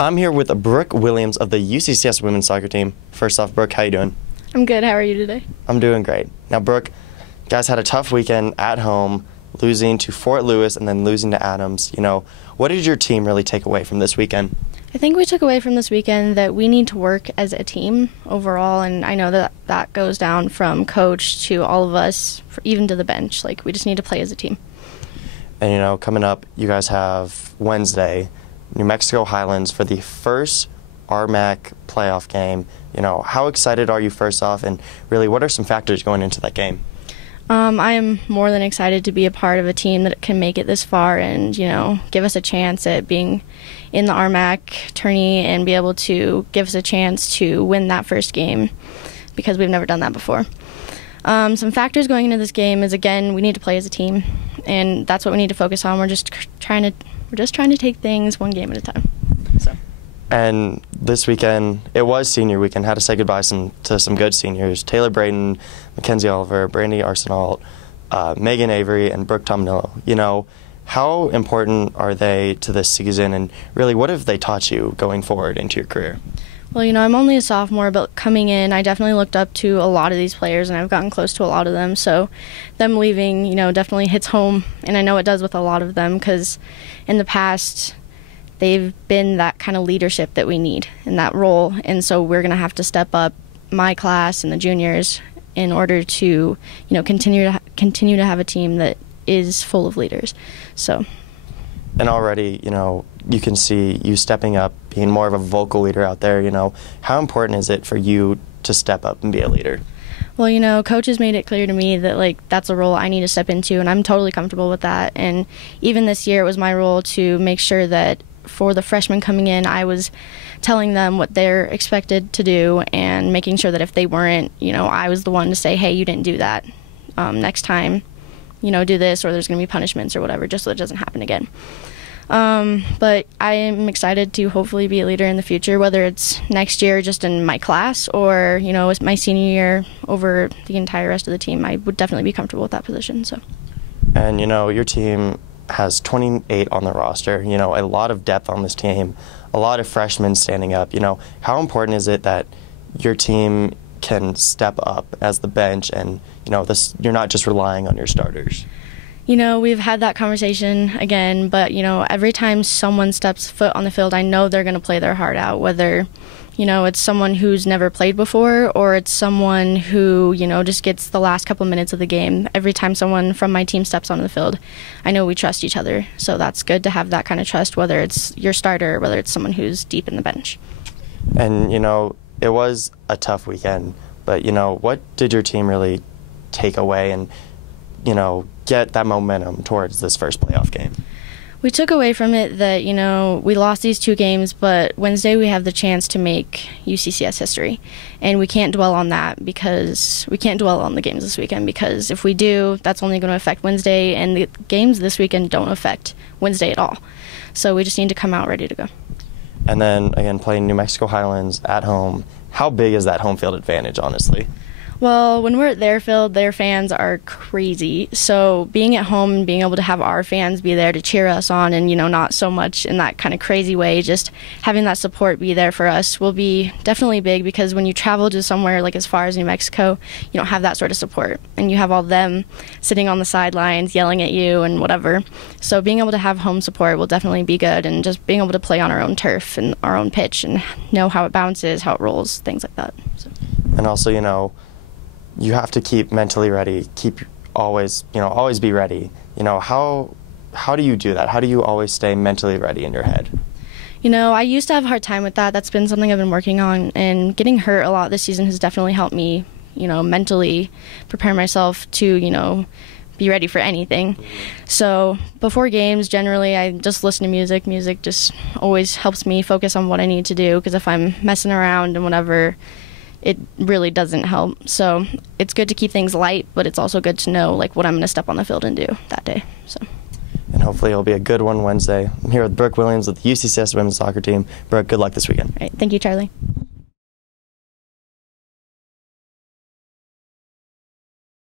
I'm here with Brooke Williams of the UCCS women's soccer team. First off, Brooke, how you doing? I'm good. How are you today? I'm doing great. Now, Brooke, you guys had a tough weekend at home, losing to Fort Lewis and then losing to Adams. What did your team really take away from this weekend? I think we took away from this weekend that we need to work as a team overall, and I know that goes down from coach to all of us, even to the bench. Like, we just need to play as a team. And, coming up, you guys have Wednesday, New Mexico Highlands for the first RMAC playoff game. How excited are you first off, and really what are some factors going into that game? I am more than excited to be a part of a team that can make it this far and, give us a chance at being in the RMAC tourney and be able to give us a chance to win that first game because we've never done that before. Some factors going into this game is, again, we need to play as a team, and that's what we need to focus on. We're just trying to take things one game at a time. And this weekend, it was senior weekend. Had to say goodbye to some good seniors: Taylor Brayton, Mackenzie Oliver, Brandy Arsenault, Megan Avery, and Brooke Tomnillo. How important are they to this season, and really what have they taught you going forward into your career? Well, I'm only a sophomore, but coming in, I definitely looked up to a lot of these players, and I've gotten close to a lot of them. So them leaving, definitely hits home, and I know it does with a lot of them because in the past, they've been that kind of leadership that we need in that role, and so we're going to have to step up, my class and the juniors, in order to, continue to have a team that is full of leaders. And already, you can see you stepping up, being more of a vocal leader out there. How important is it for you to step up and be a leader? Well, coach has made it clear to me that, that's a role I need to step into, and I'm totally comfortable with that. And even this year, it was my role to make sure that for the freshmen coming in, I was telling them what they're expected to do and making sure that if they weren't, I was the one to say, hey, you didn't do that. Next time, do this, or there's going to be punishments or whatever, just so it doesn't happen again. But I am excited to hopefully be a leader in the future, whether it's next year just in my class or, my senior year over the entire rest of the team. I would definitely be comfortable with that position. And, your team has 28 on the roster, a lot of depth on this team, a lot of freshmen standing up. How important is it that your team can step up as the bench and, you're not just relying on your starters? We've had that conversation again, but, every time someone steps foot on the field, I know they're going to play their heart out, whether, it's someone who's never played before or it's someone who, just gets the last couple minutes of the game. Every time someone from my team steps onto the field, I know we trust each other. So that's good to have that kind of trust, whether it's your starter or whether it's someone who's deep in the bench. And, it was a tough weekend, but, what did your team really take away and, get that momentum towards this first playoff game? We took away from it that, we lost these two games, but Wednesday we have the chance to make UCCS history. And we can't dwell on that because we can't dwell on the games this weekend, because if we do, that's only going to affect Wednesday, and the games this weekend don't affect Wednesday at all. So we just need to come out ready to go. And then, again, playing New Mexico Highlands at home, how big is that home field advantage, honestly? Well, when we're at their field, their fans are crazy. So being at home and being able to have our fans be there to cheer us on and, not so much in that kind of crazy way, just having that support be there for us will be definitely big, because when you travel to somewhere like as far as New Mexico, you don't have that sort of support. And you have all them sitting on the sidelines yelling at you and whatever. So being able to have home support will definitely be good, and just being able to play on our own turf and our own pitch and know how it bounces, how it rolls, things like that. And also, you have to keep mentally ready, always be ready. How do you do that? How do you always stay mentally ready in your head? I used to have a hard time with that. That's been something I've been working on, and getting hurt a lot this season has definitely helped me, mentally prepare myself to, be ready for anything. So before games, generally, I just listen to music. Music just always helps me focus on what I need to do, because if I'm messing around and whatever, it really doesn't help. So it's good to keep things light, but it's also good to know what I'm going to step on the field and do that day. And hopefully it'll be a good one Wednesday. I'm here with Brooke Williams with the UCCS women's soccer team. Brooke, good luck this weekend. All right, thank you, Charlie.